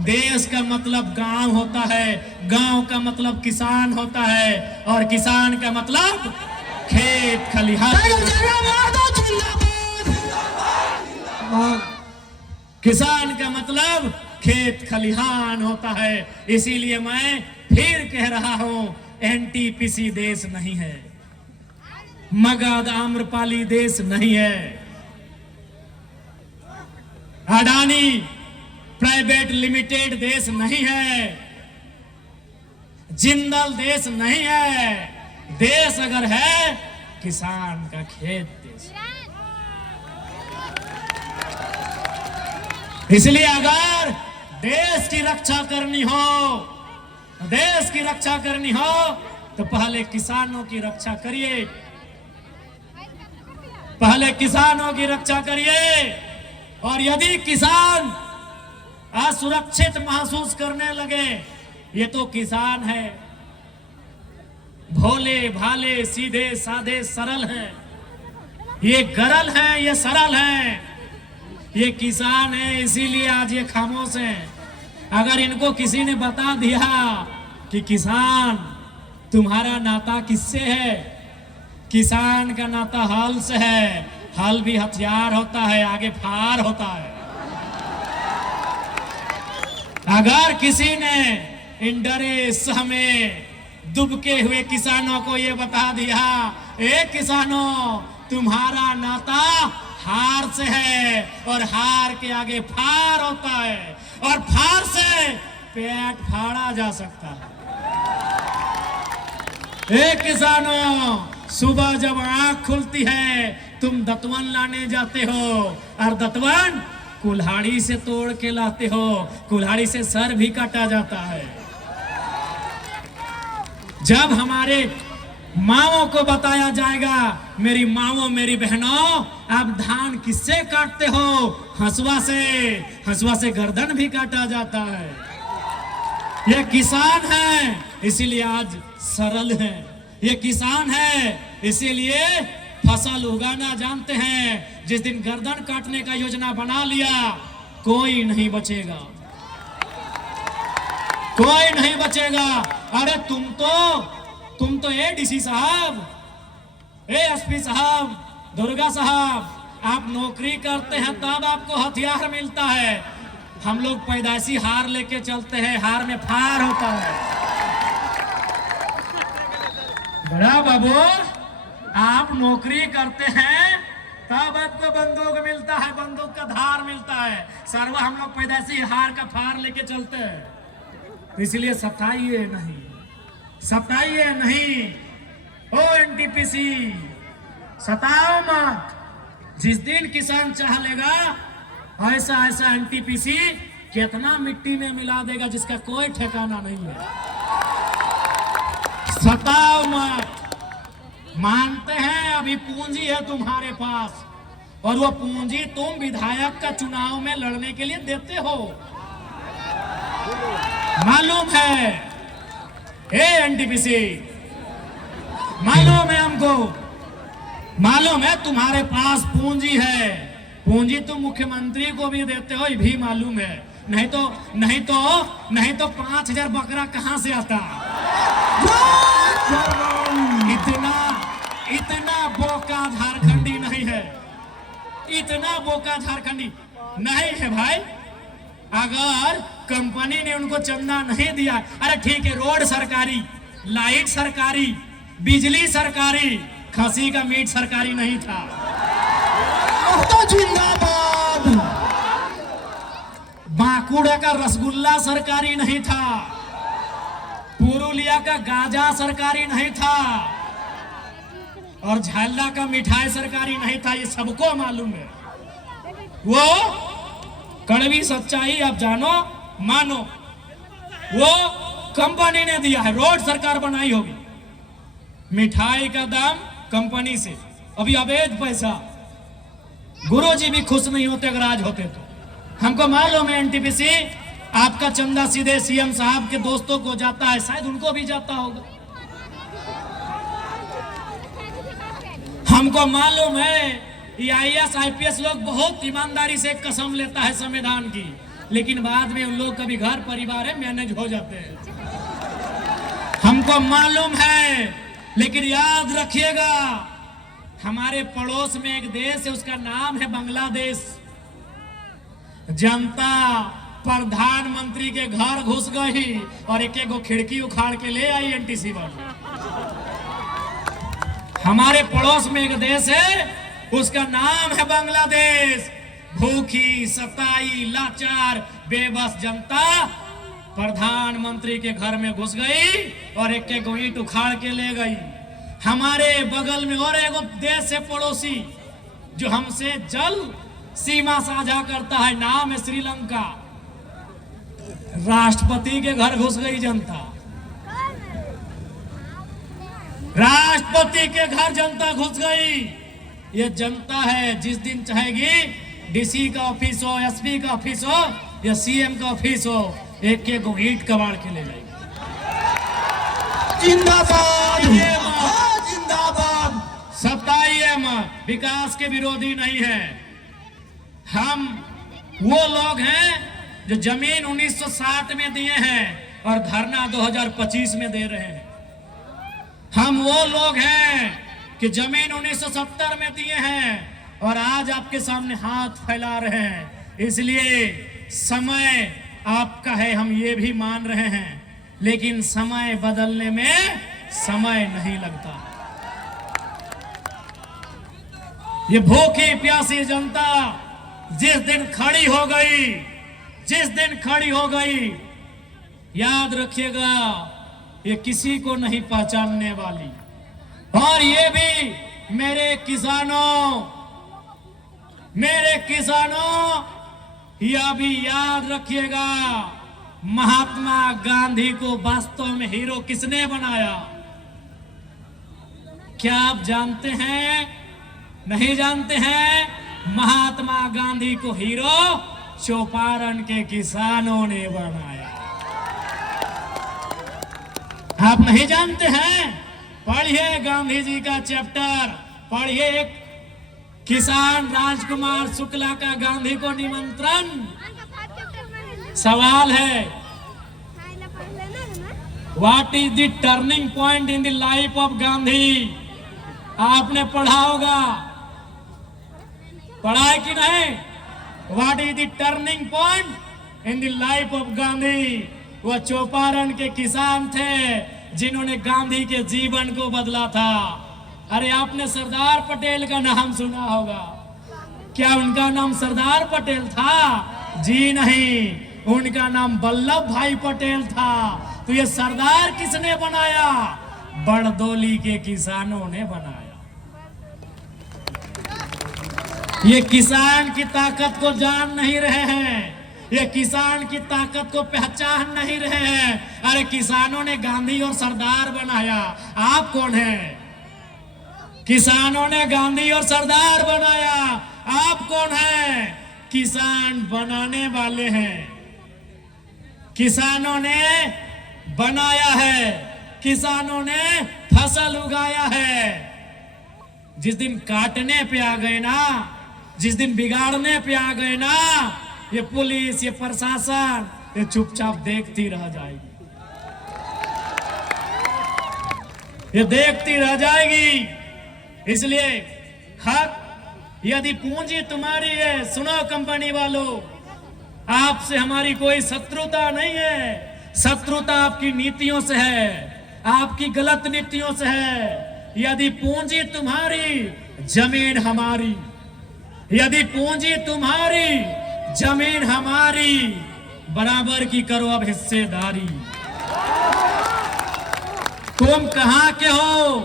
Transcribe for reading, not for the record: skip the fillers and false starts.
देश का मतलब गांव होता है, गांव का मतलब किसान होता है, और किसान का मतलब खेत खलिहान। किसान का मतलब खेत खलिहान होता है। इसीलिए मैं फिर कह रहा हूं, एनटीपीसी देश नहीं है, मगध आम्रपाली देश नहीं है, अडानी प्राइवेट लिमिटेड देश नहीं है, जिंदल देश नहीं है। देश अगर है किसान का खेत देश। इसलिए अगर देश की रक्षा करनी हो, देश की रक्षा करनी हो तो पहले किसानों की रक्षा करिए, पहले किसानों की रक्षा करिए। और यदि किसान असुरक्षित महसूस करने लगे, ये तो किसान है, भोले भाले सीधे साधे सरल हैं, ये गरल हैं, ये सरल हैं, ये किसान है, इसीलिए आज ये खामोश हैं। अगर इनको किसी ने बता दिया कि किसान तुम्हारा नाता किससे है, किसान का नाता हल से है, हल भी हथियार होता है, आगे फार होता है। अगर किसी ने इन डरे सहमे दुबके हुए किसानों को ये बता दिया, ए किसानों तुम्हारा नाता हार से है, और हार के आगे फार होता है, और फार से पेट फाड़ा जा सकता है। ए किसानों, सुबह जब आंख खुलती है तुम दतवन लाने जाते हो, और दतवन कुल्हाड़ी से तोड़ के लाते हो, कुल्हाड़ी से सर भी काटा जाता है। जब हमारे माओं को बताया जाएगा, मेरी माओं मेरी बहनों आप धान किससे काटते हो, हंसुआ से, हंसुआ से गर्दन भी काटा जाता है। ये किसान है इसीलिए आज सरल है, ये किसान है इसीलिए फसल उगाना जानते हैं। जिस दिन गर्दन काटने का योजना बना लिया, कोई नहीं बचेगा, कोई नहीं बचेगा। अरे तुम तो एडीसी साहब, एएसपी साहब, दुर्गा साहब, आप नौकरी करते हैं तब आपको हथियार मिलता है। हम लोग पैदाइशी हार लेके चलते हैं, हार में फार होता है। बड़ा बाबू, आप नौकरी करते हैं तब आपको बंदूक मिलता है, बंदूक का धार मिलता है। सर्व हम लोग पैदाइशी हार का फार लेके चलते हैं। इसलिए सताइए नहीं, सताइए नहीं, ओ एनटीपीसी सताओ मत। जिस दिन किसान चाह लेगा, ऐसा ऐसा एनटीपीसी कितना मिट्टी में मिला देगा जिसका कोई ठिकाना नहीं है। सताओ मत। मानते हैं अभी पूंजी है तुम्हारे पास, और वो पूंजी तुम विधायक का चुनाव में लड़ने के लिए देते हो, मालूम है। ए एनटीपीसी, मालूम है हमको, मालूम है तुम्हारे पास पूंजी है। पूंजी तुम मुख्यमंत्री को भी देते हो, ये भी मालूम है। नहीं तो 5,000 बकरा कहां से आता। इतना बोका झारखंडी नहीं है, इतना बोका झारखंडी नहीं है भाई। अगर कंपनी ने उनको चंदा नहीं दिया, अरे ठीक है, रोड सरकारी, लाइट सरकारी, बिजली सरकारी, खसी का मीट सरकारी नहीं था तो जिंदाबाद। बांकुड़ा का रसगुल्ला सरकारी नहीं था, पुरुलिया का गाजा सरकारी नहीं था, और झालदा का मिठाई सरकारी नहीं था। ये सबको मालूम है। वो कड़वी सच्चाई आप जानो मानो, वो कंपनी ने दिया है, रोड सरकार बनाई होगी, मिठाई का दाम कंपनी से, अभी अवैध पैसा। गुरुजी भी खुश नहीं होते अगर आज होते तो। हमको मालूम है एनटीपीसी आपका चंदा सीधे सीएम साहब के दोस्तों को जाता है, शायद उनको भी जाता होगा। हमको मालूम है ये आईएएस आईपीएस लोग बहुत ईमानदारी से कसम लेता है संविधान की, लेकिन बाद में उन लोग का भी घर परिवार है, मैनेज हो जाते हैं, हमको मालूम है। लेकिन याद रखिएगा, हमारे पड़ोस में एक देश है, उसका नाम है बांग्लादेश। जनता प्रधानमंत्री के घर घुस गई और एक एक खिड़की उखाड़ के ले आई एनटीसी वाले। हमारे पड़ोस में एक देश है, उसका नाम है बांग्लादेश। भूखी, सताई, लाचार, बेबस जनता प्रधानमंत्री के घर में घुस गई और एक एक ईंट उखाड़ के ले गई। हमारे बगल में और एक देश है पड़ोसी, जो हमसे जल सीमा साझा करता है, नाम है श्रीलंका। राष्ट्रपति के घर घुस गई जनता, राष्ट्रपति के घर जनता घुस गई। ये जनता है, जिस दिन चाहेगी डीसी का ऑफिस हो, एसपी का ऑफिस हो या सीएम का ऑफिस हो, एक एक ईंट कबाड़ के ले जाएगी। जिंदाबाद, जिंदाबाद। सताइए मत, विकास के विरोधी नहीं है हम। वो लोग हैं जो जमीन 1960 में दिए हैं और धरना 2025 में दे रहे हैं। हम वो लोग हैं कि जमीन 1970 में दिए हैं और आज आपके सामने हाथ फैला रहे हैं। इसलिए समय आपका है, हम ये भी मान रहे हैं, लेकिन समय बदलने में समय नहीं लगता। ये भूखी प्यासी जनता जिस दिन खड़ी हो गई, जिस दिन खड़ी हो गई, याद रखिएगा, ये किसी को नहीं पहचानने वाली। और ये भी मेरे किसानों, यह भी याद रखिएगा, महात्मा गांधी को वास्तव में हीरो किसने बनाया? क्या आप जानते हैं? नहीं जानते हैं? महात्मा गांधी को हीरो चौपारण के किसानों ने बनाया। आप नहीं जानते हैं? पढ़िए गांधी जी का चैप्टर, पढ़िए। एक किसान राजकुमार शुक्ला का गांधी को निमंत्रण। सवाल है, what is the turning point in the life of Gandhi? आपने पढ़ा होगा, पढ़ा है कि नहीं? What is the turning point in the life of Gandhi? वह चौपारण के किसान थे जिन्होंने गांधी के जीवन को बदला था। अरे आपने सरदार पटेल का नाम सुना होगा, क्या उनका नाम सरदार पटेल था? जी नहीं, उनका नाम वल्लभ भाई पटेल था। तो ये सरदार किसने बनाया? बड़दोली के किसानों ने बनाया। ये किसान की ताकत को जान नहीं रहे हैं, ये किसान की ताकत को पहचान नहीं रहे हैं। अरे किसानों ने गांधी और सरदार बनाया, आप कौन हैं? किसानों ने गांधी और सरदार बनाया, आप कौन हैं? किसान बनाने वाले हैं। किसानों ने बनाया है, किसानों ने फसल उगाया है। जिस दिन काटने पे आ गए ना, जिस दिन बिगाड़ने पे आ गए ना, ये पुलिस, ये प्रशासन, ये चुपचाप देखती रह जाएगी, ये देखती रह जाएगी। इसलिए हक, यदि पूंजी तुम्हारी है, सुनो कंपनी वालों, आपसे हमारी कोई शत्रुता नहीं है। शत्रुता आपकी नीतियों से है, आपकी गलत नीतियों से है। यदि पूंजी तुम्हारी, जमीन हमारी। यदि पूंजी तुम्हारी, जमीन हमारी, बराबर की करो अब हिस्सेदारी। तुम कहां के हो?